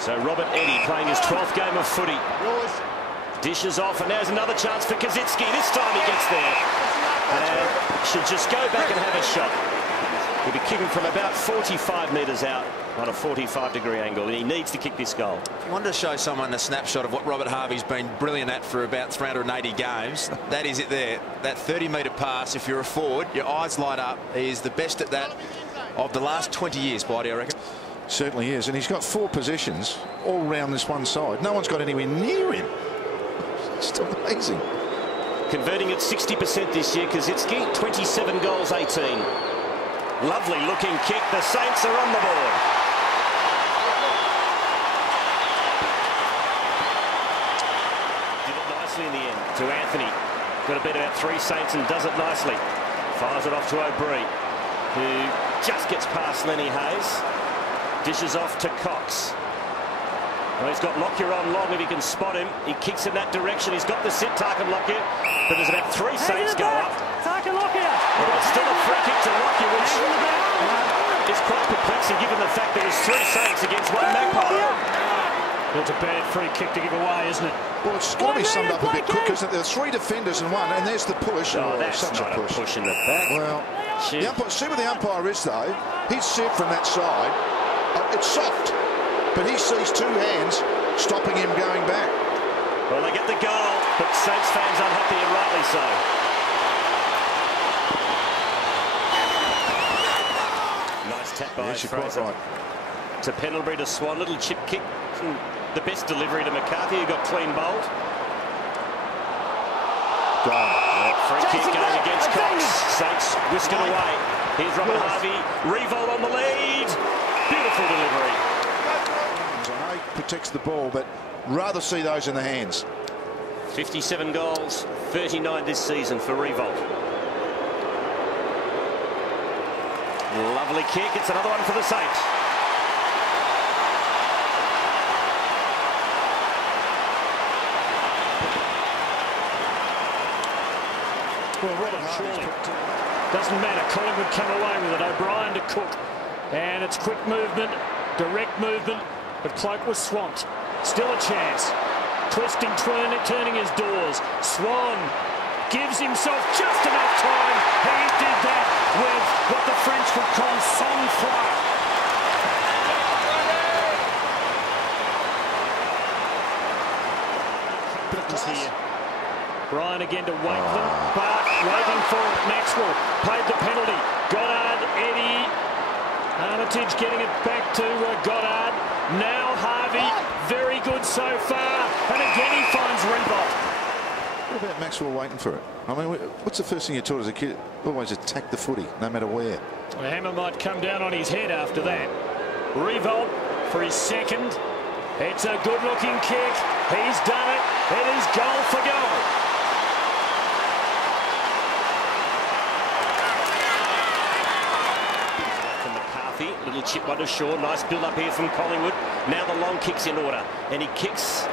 So Robert Eddy playing his 12th game of footy. Dishes off, and there's another chance for Kazitsky. This time he gets there. And should just go back and have a shot. He'll be kicking from about 45 metres out on a 45-degree angle, and he needs to kick this goal. If you wanted to show someone a snapshot of what Robert Harvey's been brilliant at for about 380 games, that is it there. That 30-metre pass, if you're a forward, your eyes light up. He is the best at that of the last 20 years, Blighty, I reckon. Certainly is, and he's got 4 possessions all round this one side. No one's got anywhere near him. It's amazing. Converting at 60% this year, Kazitsky, 27 goals, 18. Lovely looking kick. The Saints are on the board. Did it nicely in the end to Anthony. Got a bet about 3 Saints and does it nicely. Fires it off to O'Brien, who just gets past Lenny Hayes. Dishes off to Cox. Well, he's got Lockyer on long if he can spot him. He kicks in that direction. He's got the sit, Tarkin Lockyer. But there's about 3 Saints go up. Tarkin Lockyer. Well, it's still a free kick to Lockyer, which is quite perplexing given the fact there was 3 Saints against 1 Magpie. It's a bad free kick to give away, isn't it? Well, it's got to be summed up a bit quick, isn't it? There's 3 defenders and 1, and there's the push. Oh, that's such not a push. In the back. Well, the umpire, see where the umpire is, though. He's served from that side. It's soft, but he sees 2 hands stopping him going back. Well, they get the goal, but Saints fans unhappy, and rightly so. Nice tap by Fraser. Right. To Pendlebury to Swan. Little chip kick. The best delivery to McCarthy, who got clean bowled. Gone. Free kick going against Cox. Saints whisk it away. Here's Robert Harvey. Revolt on the lead. Beautiful delivery. I know he protects the ball, but rather see those in the hands. 57 goals, 39 this season for Revolt. Lovely kick. It's another one for the Saints. Well, Robert surely doesn't matter. Collingwood come away with it. O'Brien to Cook. And it's quick movement, direct movement, but Cloak was swamped. Still a chance. Twisting, turning his doors. Swan gives himself just enough time. He did that with what the French would call sang-froid. Here. Bryan again to Wakeman, but waiting for it. Maxwell paid the penalty. Goddard, Eddy. Armitage getting it back to Goddard. Now Harvey, very good so far. And again he finds Revolt. What about Maxwell waiting for it? I mean, what's the first thing you're taught as a kid? Always attack the footy, no matter where. The hammer might come down on his head after that. Revolt for his second. It's a good-looking kick. He's done it. It is goal for goal. From McCarthy, little chip one to Shaw. Nice build-up here from Collingwood. Now the long kick's in order, and he kicks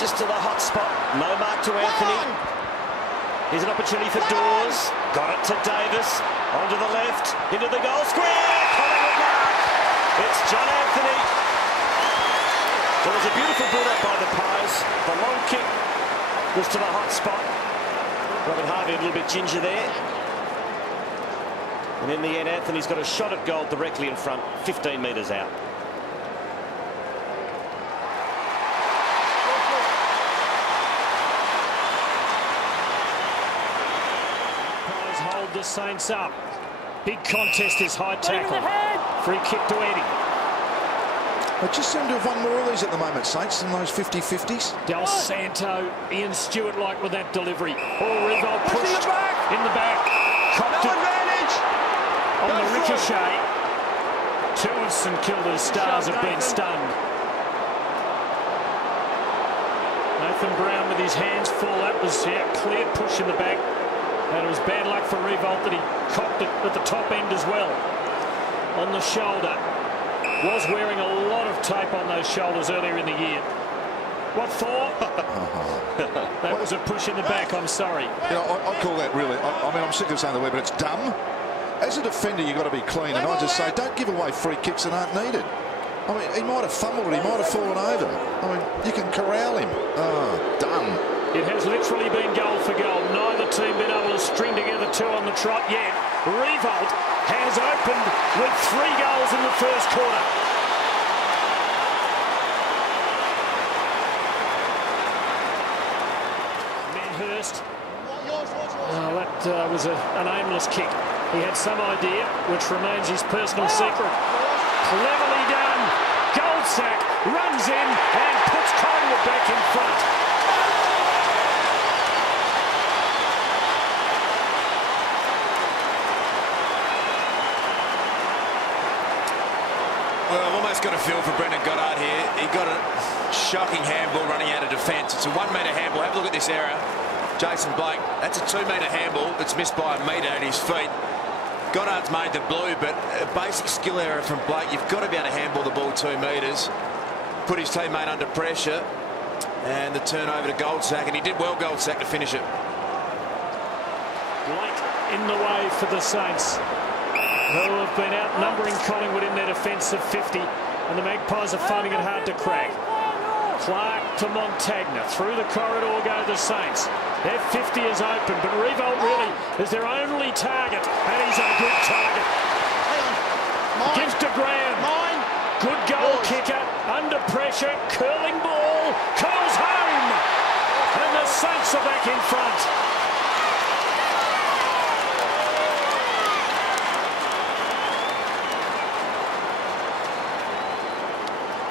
just to the hot spot. No mark to Anthony. Here's an opportunity for Dawes. Got it to Davis. Onto the left. Into the goal square. Collingwood mark. It's John Anthony. There was a beautiful build-up by the Pies. The long kick was to the hot spot. Robert Harvey a little bit ginger there. And in the end, Anthony's got a shot at goal directly in front, 15 metres out. Pies hold the Saints up. Big contest, this high tackle. Free kick to Eddy. They just seem to have won more of these at the moment, Saints, than those 50-50s. Del Santo, Ian Stewart like with that delivery. Oh, Revolt pushed in the back. Copped it on the ricochet. 2 of St Kilda's stars have been stunned. Nathan Brown with his hands full. That was a clear push in the back. And it was bad luck for Revolt that he copped it at the top end as well. On the shoulder. Was wearing a lot of tape on those shoulders earlier in the year. What for? That was a push in the back, I'm sorry. You know, I call that really, I mean, I'm sick of saying the word, but it's dumb. As a defender, you've got to be clean, and I just say, don't give away free kicks that aren't needed. I mean, he might have fumbled it, he might have fallen over. I mean, you can corral him. Oh, done. It has literally been goal for goal. Neither team been able to string together two on the trot yet. Revolt has opened with 3 goals in the first quarter. Medhurst. Oh, that was an aimless kick. He had some idea, which remains his personal secret. Cleverly done. Goldsack runs in and puts Collingwood back in front. Well, I've almost got a feel for Brendan Goddard here. He got a shocking handball running out of defence. It's a 1 metre handball. Have a look at this error. Jason Blake, that's a 2 metre handball that's missed by a metre at his feet. Goddard's made the blue, but a basic skill error from Blake. You've got to be able to handball the ball 2 metres, put his teammate under pressure, and the turnover to Goldsack, and he did well, Goldsack, to finish it. Blake in the way for the Saints, who have been outnumbering Collingwood in their defence of 50, and the Magpies are finding it hard to crack. Clark to Montagna. Through the corridor go the Saints. Their 50 is open, but Revolt really is their only target, and he's a good target. Gives to Graham. Good goal kicker, under pressure, curling ball, curls home, and the Saints are back in front.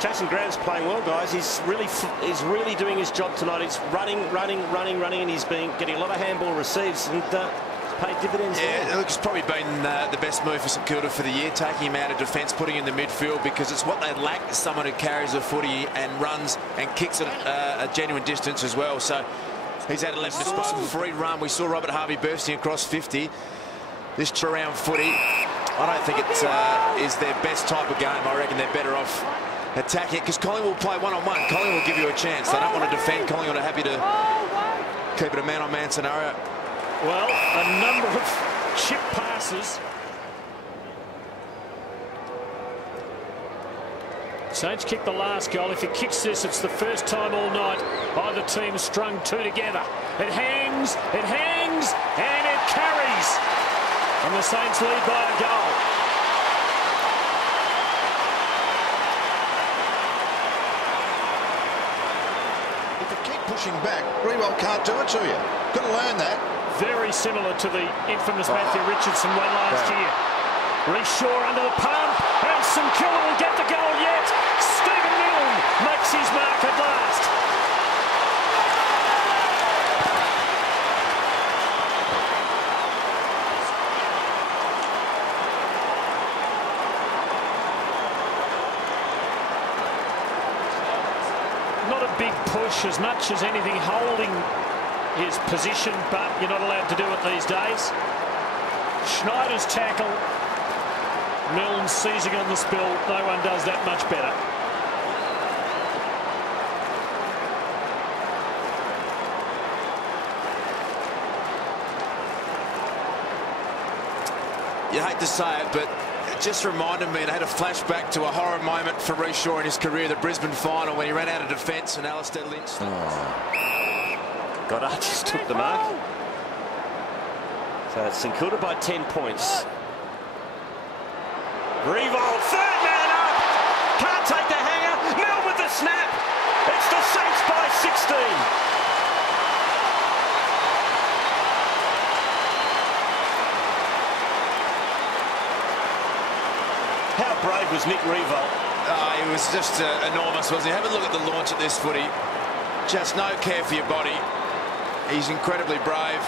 Jason Graham's playing well, guys. He's really doing his job tonight. He's running, and he's getting a lot of handball receives and paid dividends. Yeah, look, it's probably been the best move for St Kilda for the year, taking him out of defence, putting him in the midfield, because it's what they lack, someone who carries the footy and runs and kicks it a genuine distance as well. So he's had 11 disposals, free run. We saw Robert Harvey bursting across 50. This around footy, I don't think it is their best type of game. I reckon they're better off attacking it, because Collingwood will play one-on-one. Collingwood will give you a chance. They don't want to defend. Collingwood are happy to keep it a man-on-man scenario. Well, a number of chip passes. Saints kick the last goal. If he kicks this, it's the first time all night either team strung 2 together. It hangs, and it carries. And the Saints lead by a goal. Pushing back, Rewell can't do it to you. Got to learn that. Very similar to the infamous Matthew Richardson one last year. Reece Shaw under the pump, and St Kilda will get the goal yet. Stephen Milne makes his mark at last. Not a big push as much as anything, holding his position, but you're not allowed to do it these days. Schneider's tackle. Milne seizing on the spill. No one does that much better. You hate to say it, but it just reminded me, and I had a flashback to a horror moment for Reece Shaw in his career, the Brisbane final, when he ran out of defence and Alistair Lynch. Goddard just took the mark. So it's St Kilda by 10 points. Revolt, third man up. Can't take the hanger. Milne with the snap. It's the Saints by 16. How brave was Nick Revolt? He was just enormous, wasn't he? Have a look at the launch at this footy. Just no care for your body. He's incredibly brave.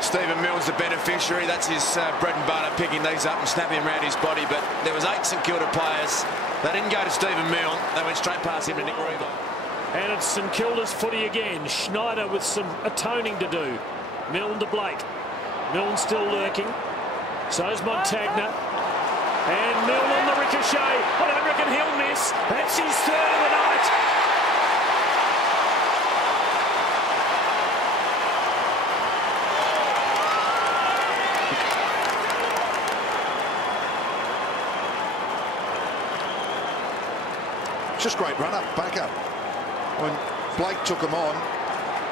Stephen Milne's the beneficiary. That's his bread and butter, picking these up and snapping them around his body. But there was 8 St Kilda players. They didn't go to Stephen Milne. They went straight past him to Nick Revolt. And it's St Kilda's footy again. Schneider with some atoning to do. Milne to Blake. Milne still lurking. So's Montagna. And Milne on the ricochet. I don't reckon he'll miss. That's his third of the night. It's just great run up, back up. When Blake took him on,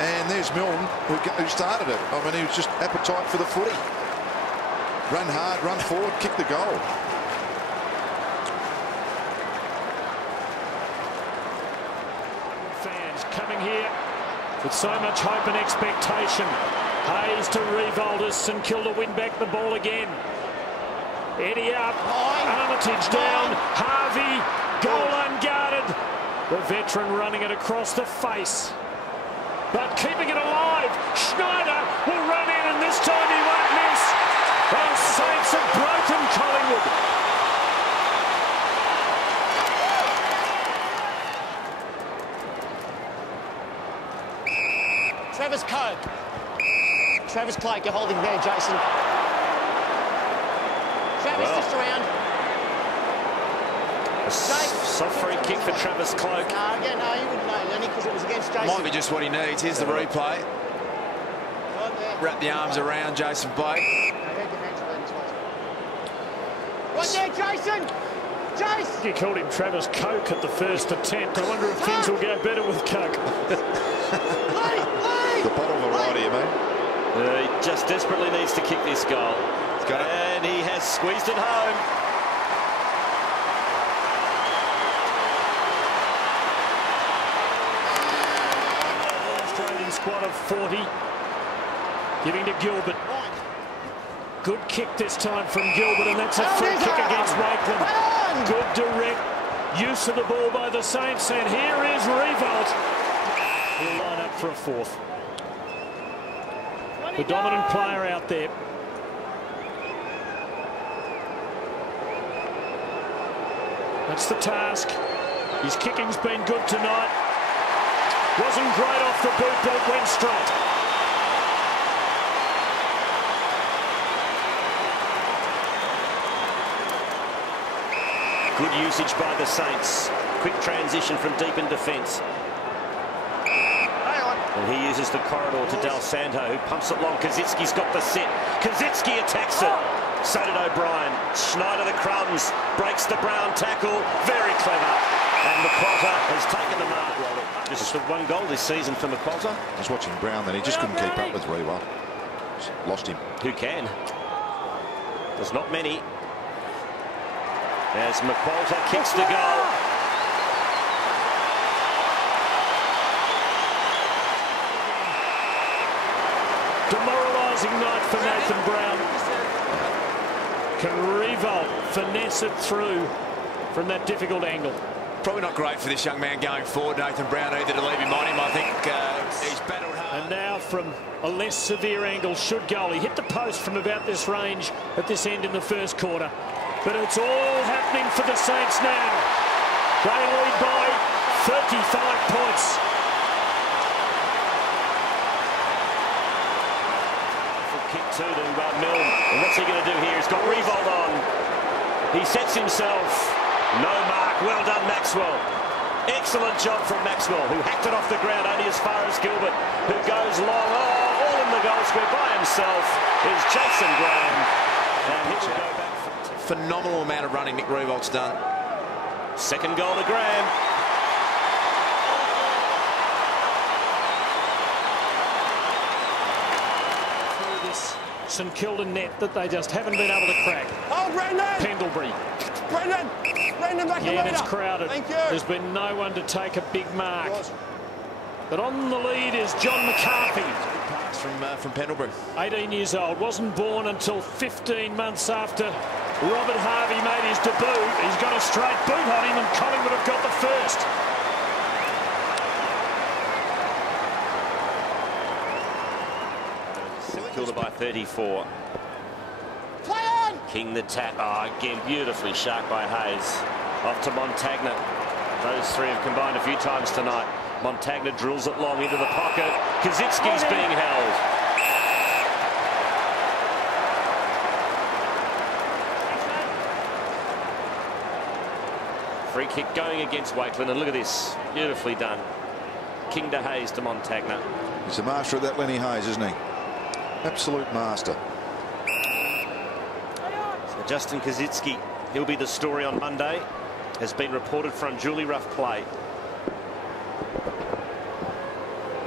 and there's Milne who started it. I mean, he was just appetite for the footy. Run hard, run forward, kick the goal. Fans coming here with so much hope and expectation. Hayes to Revolt as St Kilda win back the ball again. Eddie up, Armitage down, Harvey, goal unguarded. The veteran running it across the face, but keeping it alive. Schneider will run in, and this time he won't miss. Those Saints have broken Collingwood. Travis Coe. Travis Clegg, you're holding there, Jason. Travis just around. A soft free kick for Travis Cloak. Yeah, no, you wouldn't know, Lenny, because it was against Jason. Might be just what he needs. Here's the replay. Wrap the arms around Jason Blake. Right there, Jason! Jason! You called him Travis Coke at the first attempt. I wonder if things will go better with Coke. The bottle variety, you mean? He just desperately needs to kick this goal. And he has squeezed it home. Australian squad of 40. Giving to Gilbert. Good kick this time from Gilbert, and that's a free kick against Wakeland. Good direct use of the ball by the Saints, and here is Revolt. He'll line up for a fourth. The dominant player out there. That's the task. His kicking's been good tonight. Wasn't great off the boot, but went straight. Good usage by the Saints. Quick transition from deep in defence. And he uses the corridor to Del Santo, who pumps it long. Kazitsky's got the set. Kazitsky attacks it. So did O'Brien. Schneider the crumbs. Breaks the Brown tackle. Very clever. And McQualter has taken the mark. Just the one goal this season for McQualter. I was watching Brown then. He just couldn't keep up with Revolt. Lost him. Who can? There's not many. As McQualter kicks the goal. Demoralising night for Nathan Brown. Can Revolt finesse it through from that difficult angle? Probably not great for this young man going forward, Nathan Brown, either to leave him on him. I think he's battled hard. And now from a less severe angle, should goal. He hit the post from about this range at this end in the first quarter. But it's all happening for the Saints now. They lead by 35 points. Kick two to Milne. And what's he going to do here? He's got Revolt on. He sets himself. No mark. Well done, Maxwell. Excellent job from Maxwell, who hacked it off the ground only as far as Gilbert, who goes long. Oh, all in the goal square by himself is Jason Graham. And he will go back. Phenomenal amount of running Nick Revolt's done. Second goal to Graham. Through this St Kilda net that they just haven't been able to crack. Oh, Brendan! Pendlebury. Brendan! Brendan, back Again, it's crowded. Thank you. There's been no one to take a big mark. But on the lead is John McCarthy. Pass from Pendlebury. 18 years old. Wasn't born until 15 months after Robert Harvey made his debut. He's got a straight boot on him, and Collingwood have got the first. St Kilda by 34. Play on! King the tap. Oh, again, beautifully sharp by Hayes. Off to Montagna. Those three have combined a few times tonight. Montagna drills it long into the pocket. Kazitsky's being held. Free kick going against Wakeland, and look at this. Beautifully done. King to Hayes to Montagna. He's the master of that, Lenny Hayes, isn't he? Absolute master. So Justin Kazitsky, he'll be the story on Monday. has been reported for unduly rough play.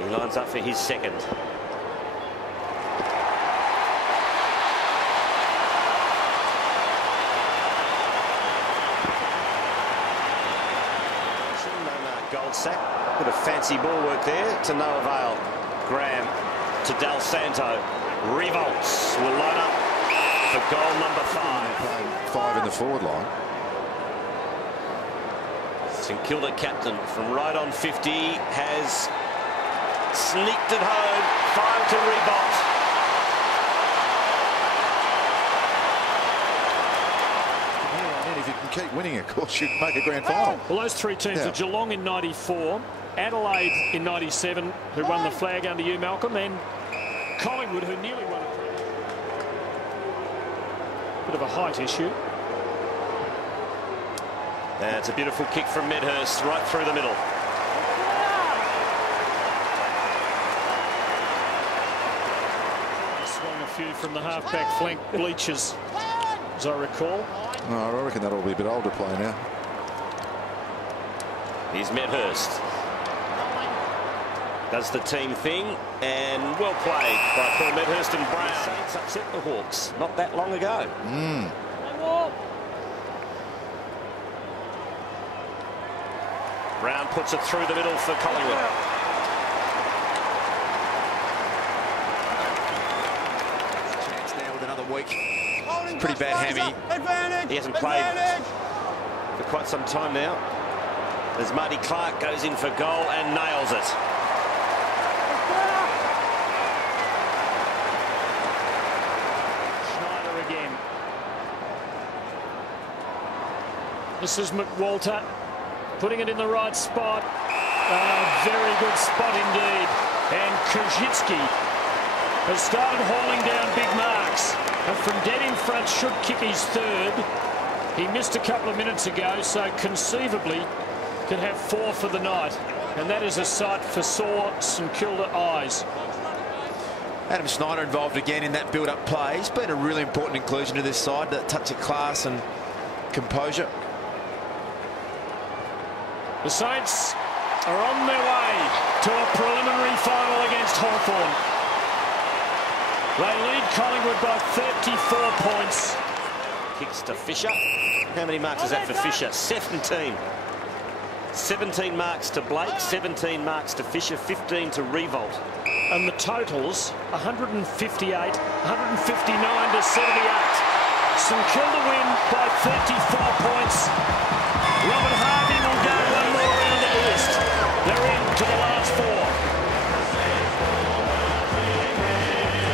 He lines up for his second. Gold sack. Bit of fancy ball work there to no avail. Graham to Del Santo. Revolts will line up for goal number 5. 5 in the forward line. St Kilda captain from right on 50 has sneaked it home. 5 to Revolt. If you can keep winning, of course, you'd make a grand final. Well, those three teams are Geelong in '94, Adelaide in '97, who won the flag under you, Malcolm, and Collingwood, who nearly won it. Bit of a height issue. That's a beautiful kick from Medhurst right through the middle. Swung a few from the half-back flank bleachers, as I recall. Oh, I reckon that'll be a bit older play now. Here's Medhurst. Does the team thing, and well played by Paul Medhurst and Brown. Saints upset the Hawks not that long ago. Brown puts it through the middle for Collingwood. Chance now with another week. Pretty bad hammy. He hasn't played for quite some time now. As Marty Clark goes in for goal and nails it. Schneider again. This is McWalter putting it in the right spot. Very good spot indeed. And Kuzitsky has started hauling down big marks. And from dead in front should kick his third. He missed a couple of minutes ago, so conceivably could have 4 for the night. And that is a sight for sore St Kilda eyes. Adam Schneider involved again in that build-up play. He's been a really important inclusion to this side, that touch of class and composure. The Saints are on their way to a preliminary final against Hawthorn. They lead Collingwood by 34 points. Kicks to Fisher. How many marks is that for Fisher? 17. 17 marks to Blake, 17 marks to Fisher, 15 to Revolt. And the totals, 158, 159 to 78. St Kilda win by 34 points. Robert Harvey will go one more round at least. They're in to the last 4.